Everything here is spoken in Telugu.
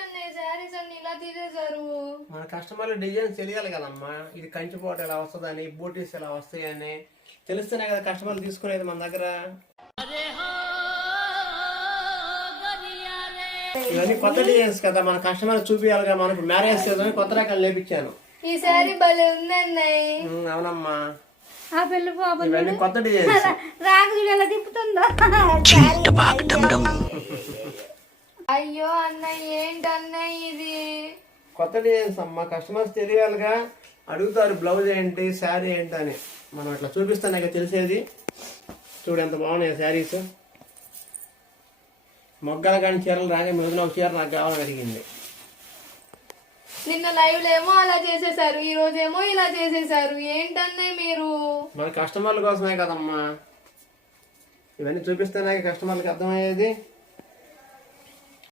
ఏంటన్నా శారీస్ అన్ని ఇలా తీసేశారు? మన కస్టమర్లు డిజైన్స్ తెలియాలి కదమ్మా, ఇది కంచిపోట ఎలా వస్తుందని, బూటీస్ ఎలా వస్తాయని తెలిస్తేనే కదా కస్టమర్లు తీసుకునేది మన దగ్గర. ఇవన్నీ కొత్త డిజైన్స్ కదా, మన కస్టమర్ చూపించాలి కదా. మనకు మ్యారేజ్ సీజన్ కొత్త రకాలు లేపించాను. ఈ శారీ భలే ఉందన్నాయి. అవునమ్మా, ఆ పెళ్లి పాపం ఇవన్నీ కొత్త డిజైన్స్. రాగు ఎలా తిప్పుతుందో. అయ్యో అన్నయ్య, ఏంటన్నయ్య ఇది? కొత్త డిజైన్స్ అమ్మా, కస్టమర్స్ తెలియాలిగా, అడుగుతారు బ్లౌజ్ ఏంటి శారీ ఏంటి అని. మనం ఇట్లా చూపిస్తానే కదా తెలిసేది. చూడు ఎంత బాగున్నాయి శారీస్. మొగ్గల కానీ చీరలు రాగా మిగిలిన ఒక చీర నాకు కావాలని అడిగింది. నిన్న లైవ్ ఏమో అలా చేసేసారు, ఈ రోజేమో ఇలా చేసేసారు. ఏంటన్నయ్య మీరు? మన కస్టమర్ల కోసమే కదమ్మా, ఇవన్నీ చూపిస్తేనే కస్టమర్లకు అర్థమయ్యేది.